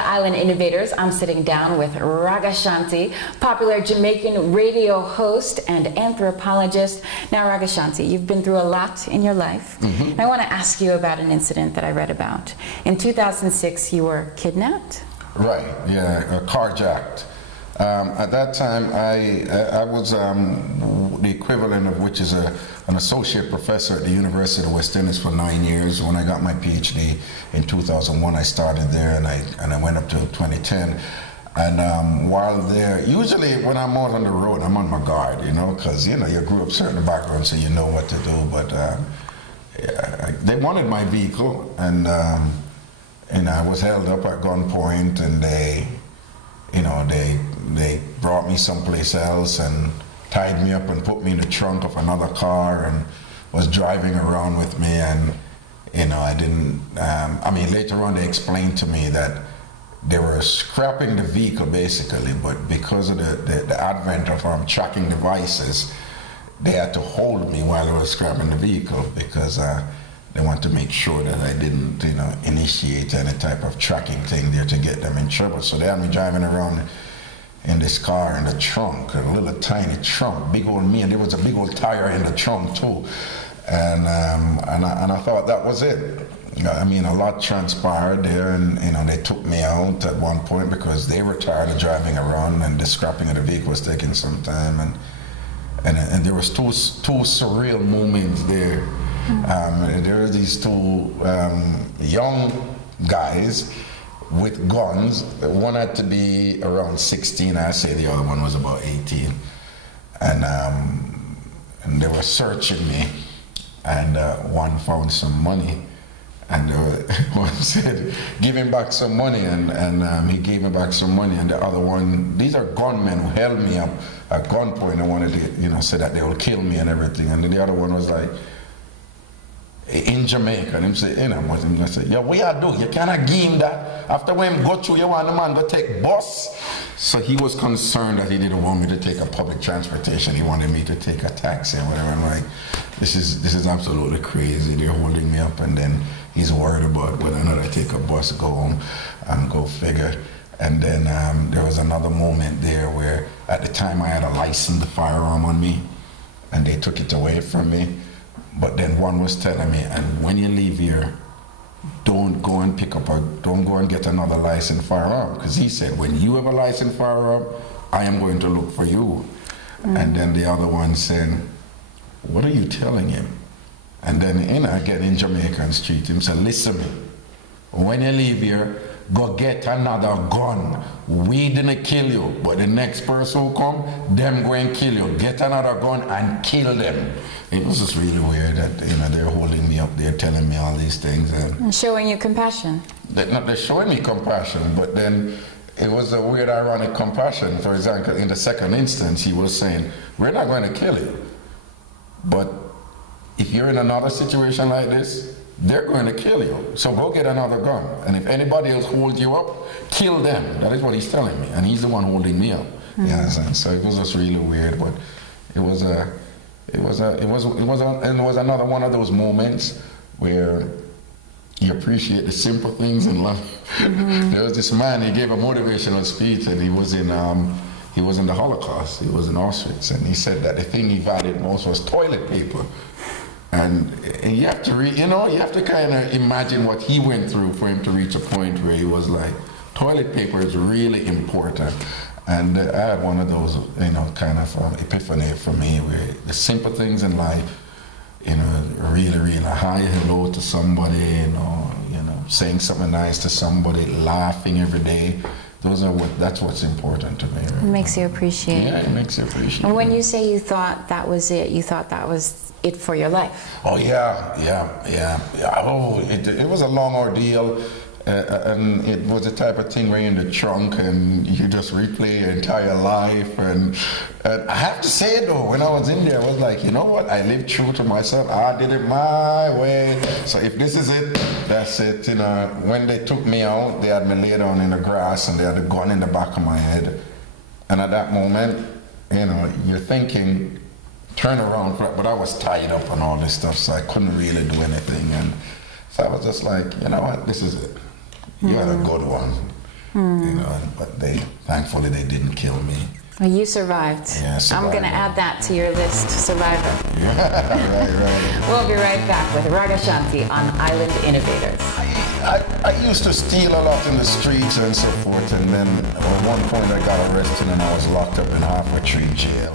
to Island Innovators. I'm sitting down with Ragashanti, popular Jamaican radio host and anthropologist. Now, Ragashanti, you've been through a lot in your life. And I want to ask you about an incident that I read about. In 2006, you were kidnapped? Right, yeah, carjacked. At that time, I was the equivalent of which is an associate professor at the University of West Indies for 9 years. When I got my PhD in 2001, I started there, and I went up to 2010. And while there, usually when I'm out on the road, I'm on my guard, you know, because you grew up certain backgrounds, so you know what to do. But they wanted my vehicle, and I was held up at gunpoint, and they brought me someplace else and tied me up and put me in the trunk of another car and was driving around with me. And I didn't, later on they explained to me that they were scrapping the vehicle basically, but because of the advent of tracking devices, they had to hold me while they were scrapping the vehicle because they want to make sure that I didn't initiate any type of tracking thing there to get them in trouble. So they had me driving around in this car in the trunk, a little tiny trunk, big old me, and there was a big old tire in the trunk too. And I thought that was it. I mean, a lot transpired there, and they took me out at one point because they were tired of driving around, and the scrapping of the vehicle was taking some time, and there was two surreal moments there. There were these two young guys with guns. One had to be around 16, I say the other one was about 18. And they were searching me, and one found some money, and one said, give him back some money, and he gave me back some money, and the other one, these are gunmen who held me up at gunpoint and wanted to, say that they will kill me and everything, and then the other one was like, in Jamaica, and him say, I said, yeah, what you do? You cannot give him that. After when him go through, you want the man to take bus. So he was concerned that he didn't want me to take a public transportation. He wanted me to take a taxi or whatever. I'm like, this is absolutely crazy. They're holding me up, and then he's worried about whether or not I take a bus, go home, and go figure. And then there was another moment there where at the time I had a licensed firearm on me, and they took it away from me. But then one was telling me, and when you leave here, don't go and get another licensed firearm. Because he said, when you have a licensed firearm, I am going to look for you. And then the other one said, what are you telling him? And then again in Jamaican street, him said, listen me, when you leave here, go get another gun. We didn't kill you, but the next person who come, them go and kill you. Get another gun and kill them. It was just really weird that they're holding me up there, telling me all these things, and showing you compassion. They're showing me compassion, but then it was a weird, ironic compassion. For example, in the second instance, he was saying, "We're not going to kill you, but if you're in another situation like this, they're going to kill you. So go get another gun. And if anybody else holds you up, kill them." That is what he's telling me, and he's the one holding me up. You understand? So it was just really weird, but it was another one of those moments where you appreciate the simple things in life. There was this man, he gave a motivational speech, and he was in the Holocaust. He was in Auschwitz, and he said that the thing he valued most was toilet paper. And you have to you have to kind of imagine what he went through for him to reach a point where he was like, toilet paper is really important. And I had one of those, kind of epiphany for me, where the simple things in life, really, really hi, hello to somebody, saying something nice to somebody, laughing every day. That's what's important to me. Right? It makes you appreciate. Yeah, it makes you appreciate. And when you say you thought that was it, you thought that was it for your life? Oh yeah. Oh, it was a long ordeal. And it was the type of thing where you're in the trunk and you just replay your entire life. And I have to say though, when I was in there, I was like, you know what? I lived true to myself. I did it my way. So if this is it, that's it. When they took me out, they had me lay down in the grass and they had a gun in the back of my head. And at that moment, you're thinking, turn around, but I was tied up and all this stuff, so I couldn't really do anything. And so I was just like, you know what? This is it. You had a good one. You know, but thankfully they didn't kill me. Well, you survived. Yeah, I'm going to add that to your list, survivor. Yeah, right. We'll be right back with Ragashanti on Island Innovators. I used to steal a lot in the streets and so forth, and then at one point I got arrested and I was locked up in Harper Tree Jail.